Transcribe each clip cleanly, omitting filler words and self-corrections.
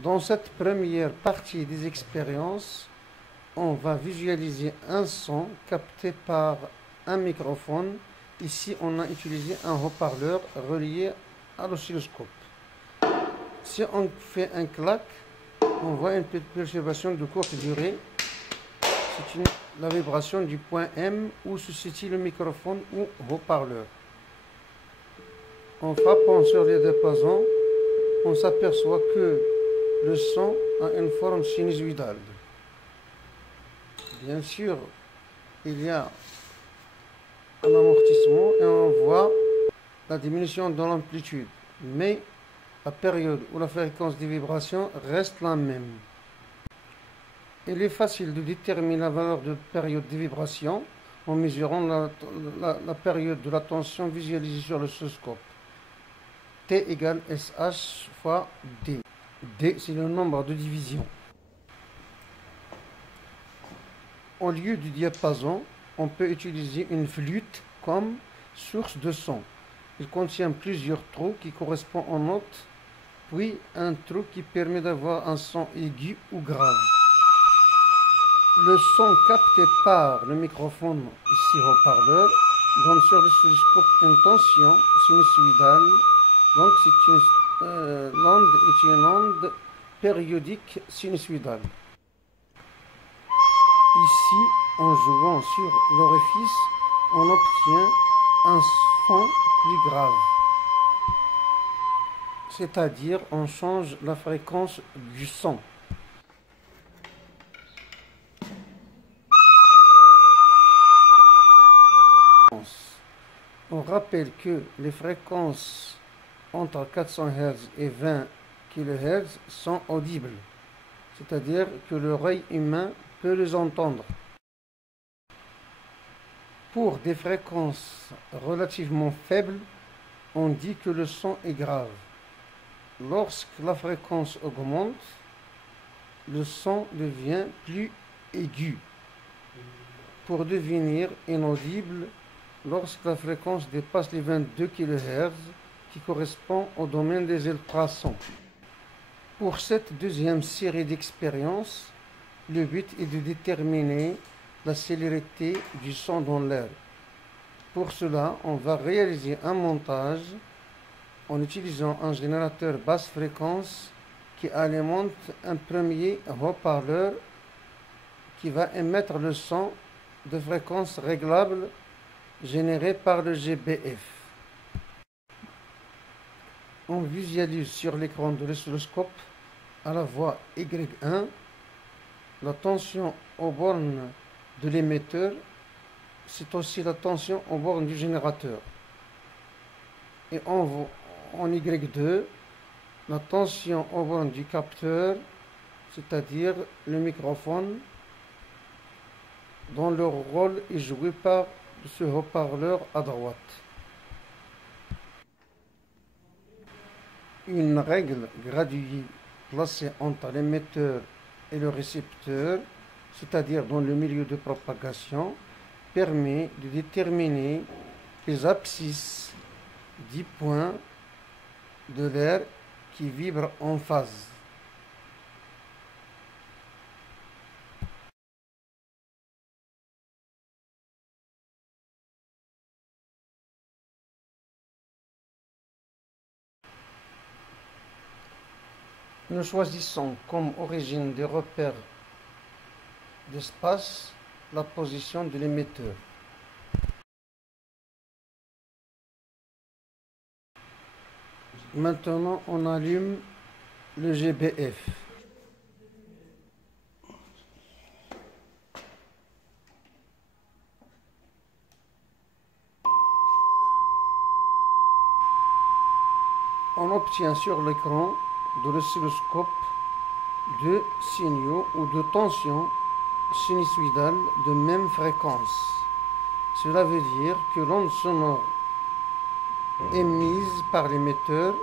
Dans cette première partie des expériences, on va visualiser un son capté par un microphone. Ici, on a utilisé un haut-parleur relié à l'oscilloscope. Si on fait un clac, on voit une petite perturbation de courte durée. C'est la vibration du point M où se situe le microphone ou haut-parleur. En frappant sur les diapasons, on s'aperçoit que le son a une forme sinusoïdale. Bien sûr, il y a un amortissement et on voit la diminution de l'amplitude, mais la période où la fréquence des vibrations reste la même. Il est facile de déterminer la valeur de période des vibrations en mesurant la période de la tension visualisée sur l'oscilloscope. T égale SH fois D. D, c'est le nombre de divisions. Au lieu du diapason, on peut utiliser une flûte comme source de son. Il contient plusieurs trous qui correspondent aux notes, puis un trou qui permet d'avoir un son aigu ou grave. Le son capté par le microphone, ici haut-parleur, donne sur l'oscilloscope une tension sinusoïdale. Donc l'onde est une onde périodique sinusoïdale. Ici, en jouant sur l'orifice, on obtient un son plus grave. C'est-à-dire, on change la fréquence du son. On rappelle que les fréquences entre 400 Hz et 20 kHz sont audibles, c'est-à-dire que l'oreille humaine peut les entendre. Pour des fréquences relativement faibles, on dit que le son est grave. Lorsque la fréquence augmente, le son devient plus aigu, pour devenir inaudible lorsque la fréquence dépasse les 22 kHz, qui correspond au domaine des ultrasons. Pour cette deuxième série d'expériences, le but est de déterminer la célérité du son dans l'air. Pour cela, on va réaliser un montage en utilisant un générateur basse fréquence qui alimente un premier haut-parleur qui va émettre le son de fréquence réglable généré par le GBF. On visualise sur l'écran de l'oscilloscope à la voie Y1 la tension aux bornes de l'émetteur, c'est aussi la tension aux bornes du générateur. Et en Y2, la tension aux bornes du capteur, c'est-à-dire le microphone, dont le rôle est joué par ce haut-parleur à droite. Une règle graduée placée entre l'émetteur et le récepteur, c'est-à-dire dans le milieu de propagation, permet de déterminer les abscisses des points de l'air qui vibrent en phase. Nous choisissons comme origine des repères d'espace la position de l'émetteur. Maintenant, on allume le GBF. On obtient sur l'écran de l'oscilloscope deux signaux ou deux tensions sinusoïdales de même fréquence. Cela veut dire que l'onde sonore émise par l'émetteur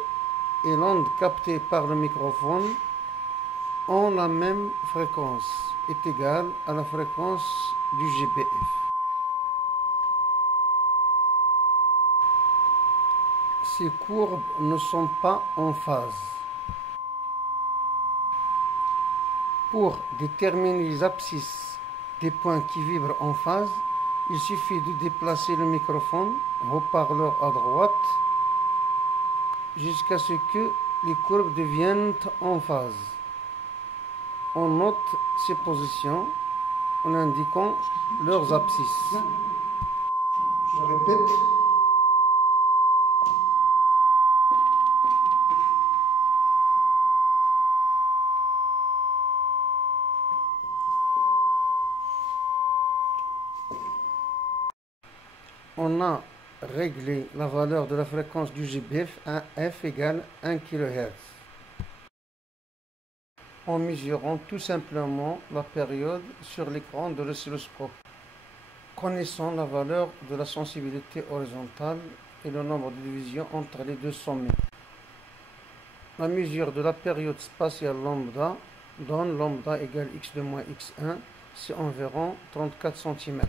et l'onde captée par le microphone ont la même fréquence, est égale à la fréquence du GBF. Ces courbes ne sont pas en phase. Pour déterminer les abscisses des points qui vibrent en phase, il suffit de déplacer le microphone, haut-parleur à droite, jusqu'à ce que les courbes deviennent en phase. On note ces positions en indiquant leurs abscisses. Je répète. On a réglé la valeur de la fréquence du GBF à f égale 1 kHz. En mesurant tout simplement la période sur l'écran de l'oscilloscope. Connaissant la valeur de la sensibilité horizontale et le nombre de divisions entre les deux sommets. La mesure de la période spatiale lambda donne lambda égale x2 moins x1, c'est environ 34 cm.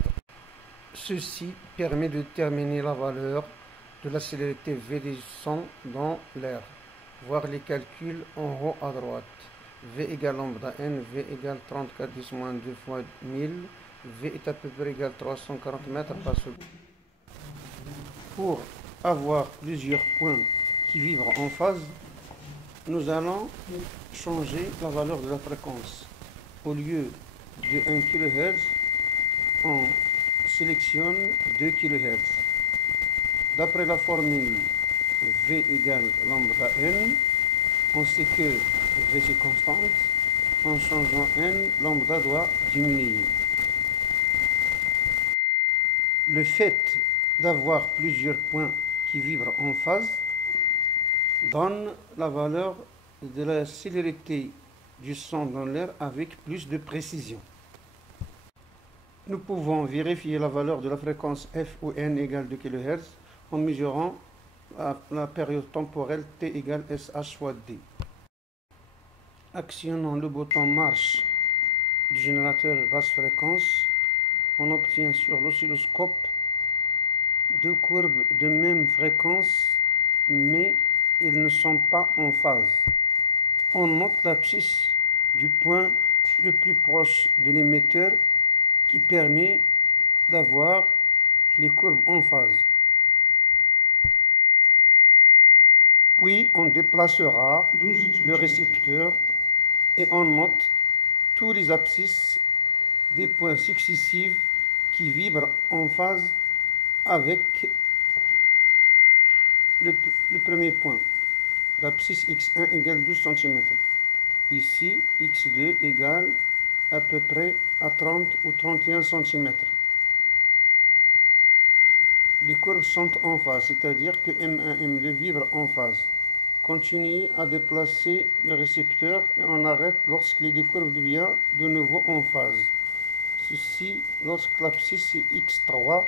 Ceci permet de déterminer la valeur de la célérité v des sons dans l'air. Voir les calculs en haut à droite. V égale lambda n, V égale 34 10 moins 2 fois 1000, V est à peu près égal 340 mètres par seconde. Pour avoir plusieurs points qui vibrent en phase, nous allons changer la valeur de la fréquence. Au lieu de 1 kHz, on sélectionne 2 kHz. D'après la formule V égale lambda n, on sait que V est constante. En changeant n, lambda doit diminuer. Le fait d'avoir plusieurs points qui vibrent en phase donne la valeur de la célérité du son dans l'air avec plus de précision. Nous pouvons vérifier la valeur de la fréquence f ou n égale 2 kHz en mesurant la période temporelle t égale sh fois d. Actionnant le bouton marche du générateur basse fréquence, on obtient sur l'oscilloscope deux courbes de même fréquence, mais ils ne sont pas en phase. On note l'abscisse du point le plus proche de l'émetteur qui permet d'avoir les courbes en phase. Puis on déplacera le récepteur et on note tous les abscisses des points successifs qui vibrent en phase avec le premier point. L'abscisse x1 égale 12 cm. Ici, x2 égale à peu près à 30 ou 31 cm. Les courbes sont en phase, c'est-à-dire que M1 et M2 vibrent en phase. Continuez à déplacer le récepteur et on arrête lorsque les deux courbes deviennent de nouveau en phase. Ceci lorsque l'abscisse x3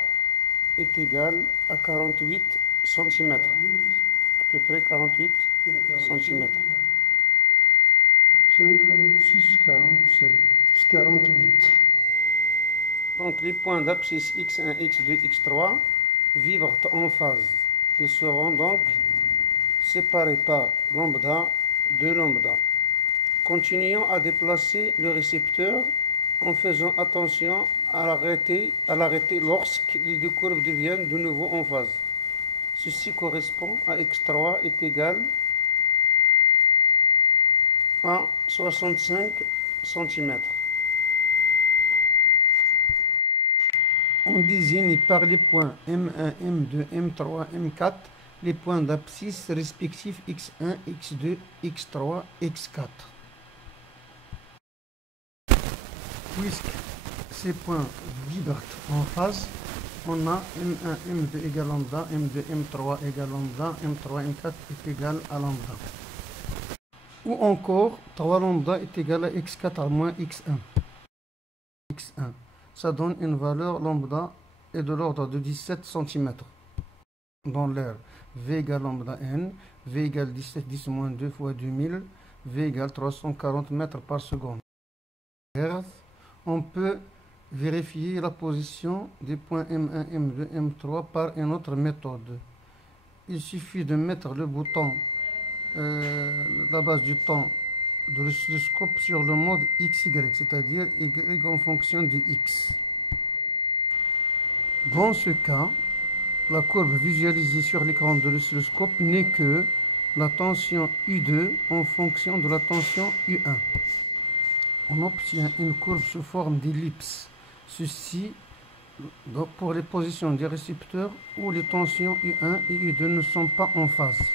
est égale à 48 cm. À peu près 48 cm. 46, 47, 48. Donc les points d'abscisse x1, x2, x3 vibrent en phase. Ils seront donc séparés par lambda de lambda. Continuons à déplacer le récepteur en faisant attention à l'arrêter lorsque les deux courbes deviennent de nouveau en phase. Ceci correspond à x3 est égal à 65 cm. On désigne par les points M1, M2, M3, M4 les points d'abscisse respectifs x1, x2, x3, x4. Puisque ces points vibrent en phase, on a M1, M2 égale lambda, M2, M3 égale lambda, M3, M4 est égal à lambda. Ou encore, 3 lambda est égal à x4 à moins x1. x1. Ça donne une valeur lambda est de l'ordre de 17 cm dans l'air. V égale lambda n, V égale 17 10 moins 2 fois 2000, V égale 340 mètres par seconde. On peut vérifier la position des points M1, M2, M3 par une autre méthode. Il suffit de mettre le bouton, la base du temps de l'oscilloscope sur le mode XY, c'est-à-dire Y en fonction de X. Dans ce cas, la courbe visualisée sur l'écran de l'oscilloscope n'est que la tension U2 en fonction de la tension U1. On obtient une courbe sous forme d'ellipse. Ceci pour les positions des récepteurs où les tensions U1 et U2 ne sont pas en phase.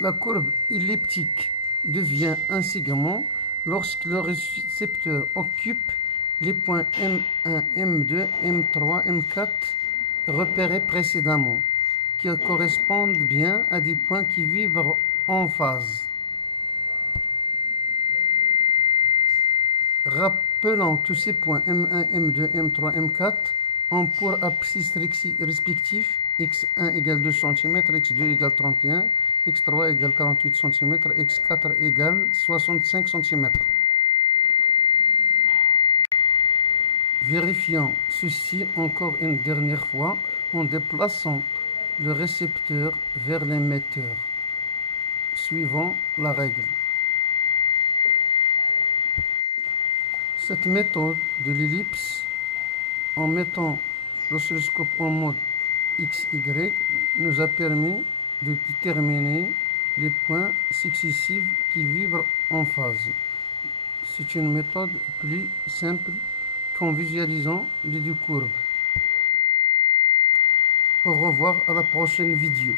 La courbe elliptique devient un segment lorsque le récepteur occupe les points M1, M2, M3, M4 repérés précédemment, qui correspondent bien à des points qui vivent en phase. Rappelons que ces points M1, M2, M3, M4 ont pour abscisse respectifs x1 égale 2 cm, x2 égale 31, x3 égale 48 cm, x4 égale 65 cm. Vérifions ceci encore une dernière fois en déplaçant le récepteur vers l'émetteur, suivant la règle. Cette méthode de l'ellipse, en mettant l'oscilloscope en mode XY, nous a permis de déterminer les points successifs qui vivent en phase. C'est une méthode plus simple qu'en visualisant les deux courbes. Au revoir, à la prochaine vidéo.